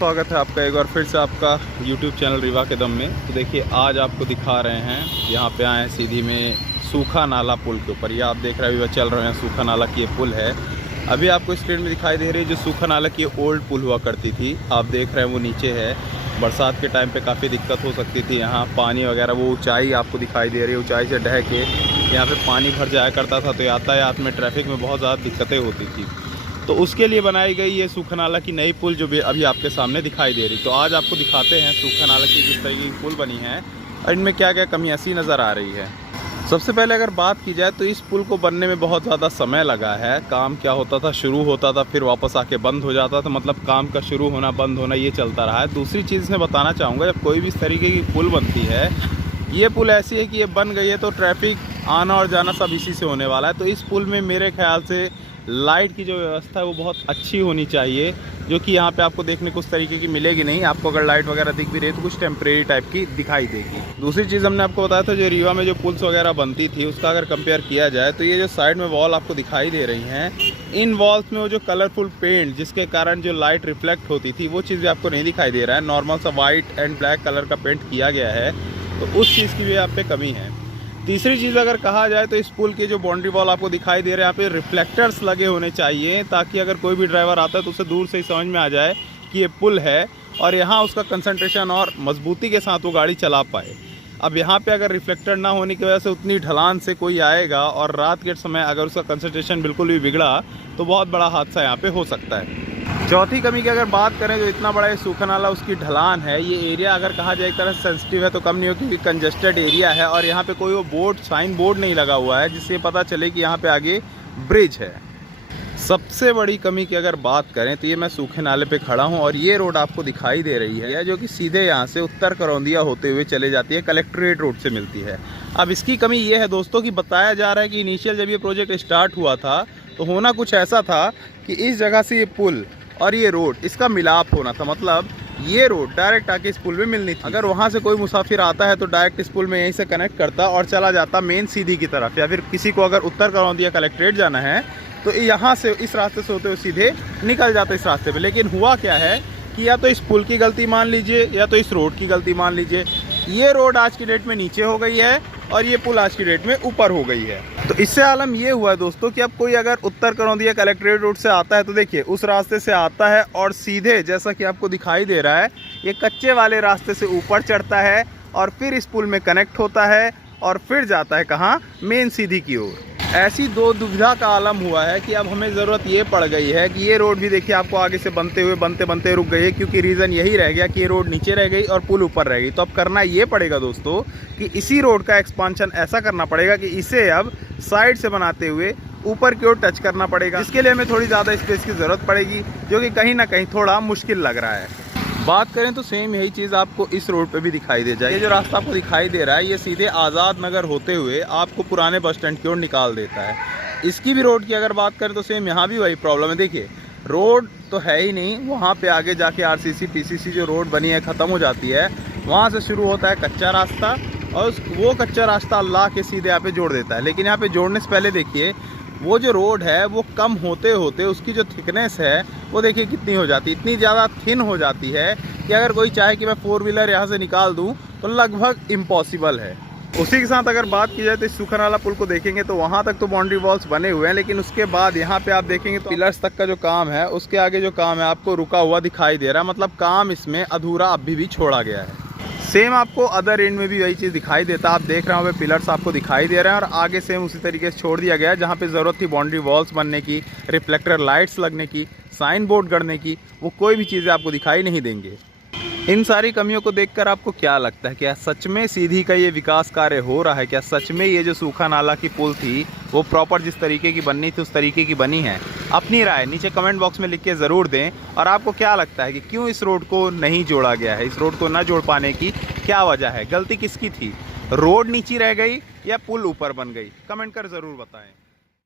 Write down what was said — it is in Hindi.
स्वागत है आपका एक बार फिर से आपका YouTube चैनल रीवा के दम में। तो देखिए आज आपको दिखा रहे हैं, यहाँ पे आए हैं सीधी में सूखा नाला पुल के ऊपर। ये आप देख रहे हैं अभी चल रहे हैं सूखा नाला की ये पुल है। अभी आपको स्क्रीन में दिखाई दे रही है जो सूखा नाला की ओल्ड पुल हुआ करती थी, आप देख रहे हैं वो नीचे है। बरसात के टाइम पे काफ़ी दिक्कत हो सकती थी, यहाँ पानी वगैरह वो ऊंचाई आपको दिखाई दे रही है, ऊंचाई से ढह के यहाँ पे पानी भर जाया करता था, तो यातायात में ट्रैफिक में बहुत ज़्यादा दिक्कतें होती थी। तो उसके लिए बनाई गई ये सूखा नाला की नई पुल जो भी अभी आपके सामने दिखाई दे रही। तो आज आपको दिखाते हैं सूखा नाला की जिस तरीके की पुल बनी है और इनमें क्या क्या कमी ऐसी नज़र आ रही है। सबसे पहले अगर बात की जाए तो इस पुल को बनने में बहुत ज़्यादा समय लगा है। काम क्या होता था, शुरू होता था फिर वापस आके बंद हो जाता था, मतलब काम का शुरू होना बंद होना ये चलता रहा है। दूसरी चीज़ मैं बताना चाहूँगा, जब कोई भी इस तरीके की पुल बनती है, ये पुल ऐसी है कि ये बन गई है तो ट्रैफिक आना और जाना सब इसी से होने वाला है। तो इस पुल में मेरे ख्याल से लाइट की जो व्यवस्था है वो बहुत अच्छी होनी चाहिए, जो कि यहाँ पे आपको देखने को उस तरीके की मिलेगी नहीं। आपको अगर लाइट वगैरह दिख भी रही है तो कुछ टेम्परेरी टाइप की दिखाई देगी। दूसरी चीज़ हमने आपको बताया था, जो रीवा में जो पुल्स वगैरह बनती थी उसका अगर कंपेयर किया जाए तो ये जो साइड में वॉल आपको दिखाई दे रही हैं, इन वॉल्स में वो जो कलरफुल पेंट जिसके कारण जो लाइट रिफ्लेक्ट होती थी वो चीज़ भी आपको नहीं दिखाई दे रहा है। नॉर्मल सा वाइट एंड ब्लैक कलर का पेंट किया गया है, तो उस चीज़ की भी यहाँ पे कमी है। तीसरी चीज़ अगर कहा जाए तो इस पुल के जो बाउंड्री वॉल आपको दिखाई दे रहे हैं, यहाँ पे रिफ्लेक्टर्स लगे होने चाहिए, ताकि अगर कोई भी ड्राइवर आता है तो उसे दूर से ही समझ में आ जाए कि ये पुल है और यहाँ उसका कंसंट्रेशन और मजबूती के साथ वो गाड़ी चला पाए। अब यहाँ पे अगर रिफ्लेक्टर ना होने की वजह से उतनी ढलान से कोई आएगा और रात के समय अगर उसका कंसंट्रेशन बिल्कुल भी बिगड़ा तो बहुत बड़ा हादसा यहाँ पे हो सकता है। चौथी कमी की अगर बात करें, जो इतना बड़ा ये सूखा नाला उसकी ढलान है, ये एरिया अगर कहा जाए एक तरह से सेंसिटिव है तो कम नहीं हो, क्योंकि कंजेस्टेड एरिया है और यहाँ पे कोई वो बोर्ड साइन बोर्ड नहीं लगा हुआ है जिससे पता चले कि यहाँ पे आगे ब्रिज है। सबसे बड़ी कमी की अगर बात करें तो ये मैं सूखे नाले पे खड़ा हूँ और ये रोड आपको दिखाई दे रही है जो कि सीधे यहाँ से उत्तर करौंदिया होते हुए चले जाती है, कलेक्ट्रेट रोड से मिलती है। अब इसकी कमी ये है दोस्तों कि बताया जा रहा है कि इनिशियल जब ये प्रोजेक्ट स्टार्ट हुआ था तो होना कुछ ऐसा था कि इस जगह से ये पुल और ये रोड इसका मिलाप होना था, मतलब ये रोड डायरेक्ट आके इस पुल में मिलनी थी। अगर वहाँ से कोई मुसाफिर आता है तो डायरेक्ट इस पुल में यहीं से कनेक्ट करता और चला जाता मेन सीधी की तरफ, या फिर किसी को अगर उत्तर करौंदिया कलेक्ट्रेट जाना है तो यहाँ से इस रास्ते से होते हुए सीधे निकल जाता इस रास्ते पे। लेकिन हुआ क्या है कि या तो इस पुल की गलती मान लीजिए या तो इस रोड की गलती मान लीजिए, ये रोड आज की डेट में नीचे हो गई है और ये पुल आज की डेट में ऊपर हो गई है। तो इससे आलम ये हुआ है दोस्तों कि अब कोई अगर उत्तर करौंदिया कलेक्ट्रेट रोड से आता है तो देखिए उस रास्ते से आता है और सीधे जैसा कि आपको दिखाई दे रहा है ये कच्चे वाले रास्ते से ऊपर चढ़ता है और फिर इस पुल में कनेक्ट होता है और फिर जाता है कहाँ, मेन सीधी की ओर। ऐसी दो दुविधा का आलम हुआ है कि अब हमें ज़रूरत ये पड़ गई है कि ये रोड भी देखिए आपको आगे से बनते बनते रुक गई है, क्योंकि रीज़न यही रह गया कि ये रोड नीचे रह गई और पुल ऊपर रह गई। तो अब करना ये पड़ेगा दोस्तों कि इसी रोड का एक्सपांशन ऐसा करना पड़ेगा कि इसे अब साइड से बनाते हुए ऊपर की ओर टच करना पड़ेगा, जिसके लिए हमें थोड़ी ज़्यादा स्पेस की ज़रूरत पड़ेगी, जो कि कहीं ना कहीं थोड़ा मुश्किल लग रहा है। बात करें तो सेम यही चीज़ आपको इस रोड पे भी दिखाई दे जाए। ये जो रास्ता आपको दिखाई दे रहा है ये सीधे आज़ाद नगर होते हुए आपको पुराने बस स्टैंड की ओर निकाल देता है। इसकी भी रोड की अगर बात करें तो सेम यहाँ भी वही प्रॉब्लम है। देखिए रोड तो है ही नहीं, वहाँ पे आगे जाके आरसीसी पीसीसी जो रोड बनी है ख़त्म हो जाती है, वहाँ से शुरू होता है कच्चा रास्ता और वो कच्चा रास्ता अल्लाह के सीधे यहाँ पे जोड़ देता है। लेकिन यहाँ पे जोड़ने से पहले देखिए वो जो रोड है वो कम होते होते उसकी जो थिकनेस है वो देखिए कितनी हो जाती है, इतनी ज़्यादा थिन हो जाती है कि अगर कोई चाहे कि मैं 4 व्हीलर यहाँ से निकाल दूँ तो लगभग इम्पॉसिबल है। उसी के साथ अगर बात की जाए तो इस सूखा नाला पुल को देखेंगे तो वहाँ तक तो बाउंड्री वॉल्स बने हुए हैं, लेकिन उसके बाद यहाँ पे आप देखेंगे तो पिलर्स तक का जो काम है उसके आगे जो काम है आपको रुका हुआ दिखाई दे रहा है, मतलब काम इसमें अधूरा अभी भी छोड़ा गया है। सेम आपको अदर एंड में भी वही चीज़ दिखाई देता है। आप देख रहे हो पिलर्स आपको दिखाई दे रहे हैं और आगे सेम उसी तरीके से छोड़ दिया गया है। जहाँ पे ज़रूरत थी बाउंड्री वॉल्स बनने की, रिफ्लेक्टर लाइट्स लगने की, साइन बोर्ड गड़ने की, वो कोई भी चीज़ें आपको दिखाई नहीं देंगे। इन सारी कमियों को देखकर आपको क्या लगता है, क्या सच में सीधी का ये विकास कार्य हो रहा है? क्या सच में ये जो सूखा नाला की पुल थी वो प्रॉपर जिस तरीके की बननी थी उस तरीके की बनी है? अपनी राय नीचे कमेंट बॉक्स में लिख के ज़रूर दें। और आपको क्या लगता है कि क्यों इस रोड को नहीं जोड़ा गया है? इस रोड को न जोड़ पाने की क्या वजह है? गलती किसकी थी? रोड नीचे रह गई या पुल ऊपर बन गई? कमेंट कर ज़रूर बताएं।